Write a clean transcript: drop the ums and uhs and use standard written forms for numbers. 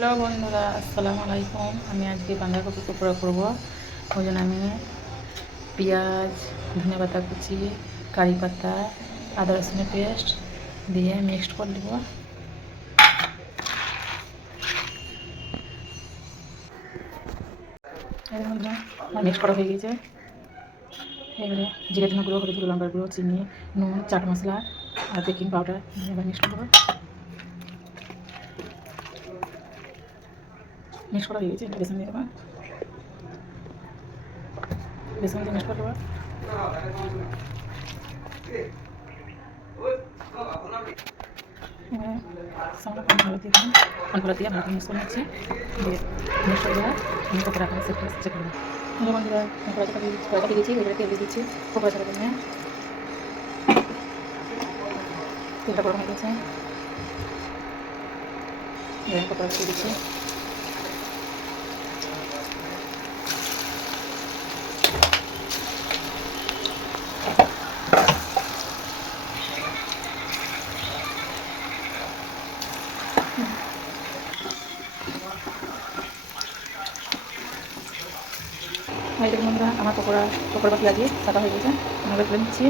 Hello বন্ধুরা, আসসালামু আলাইকুম। আমি আজকে বাঁধাকপি পকোড়া করবো। ওই জন্য আমি পেঁয়াজ, ধনেপাতা কুচি, কারি পাতা, আদা রসুনের পেস্ট দিয়ে মিক্সড করে দেবো। মিক্স করা হয়ে গেছে। এবারে জিরে ধনে গুঁড়ো, হলুদ গুঁড়ো, লঙ্কার গুঁড়ো, চিনি, নুন, চাট মশলা আর বেকিং পাউডার দিয়ে এবার মিক্সড করবো। মিক্স করা হয়ে গেছে। বেসন দিয়ে দেবো, বেসন দিয়ে মিক্স করে দেবো। সামনে কর্নফ্লাওয়ার দিয়ে দিলাম, কর্নফ্লাওয়ার দিয়ে ভালো মিক্স করে নিচ্ছি। দিয়ে মিক্স করে দেওয়া আমি পকোড়া করে চেক করবো। হ্যালো বন্ধুরা, পকোড়া দিয়েছি, এবারে তেল দিয়ে দিচ্ছি পকোড়া ছাড়ার জন্য। তেলটা গরম হয়ে গেছে, এবারে পকোড়া দিয়ে দিচ্ছি। এই দেখুন বন্ধুরা, আমার পকোড়া পেঁয়াজি সাদা হয়ে গেছে। আমি এবার তুলে নিচ্ছি।